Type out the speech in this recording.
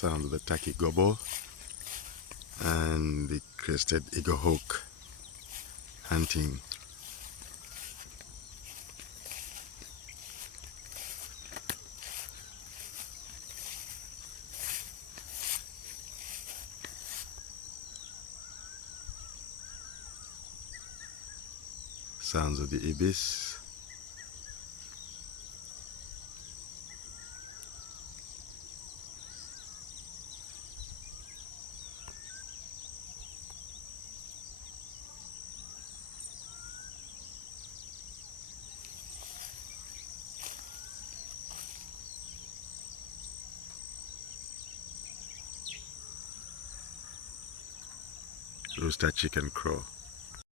sound of the turkey gobble and the crested eaglehawk hunting. Sounds of the ibis. Rooster chicken crow.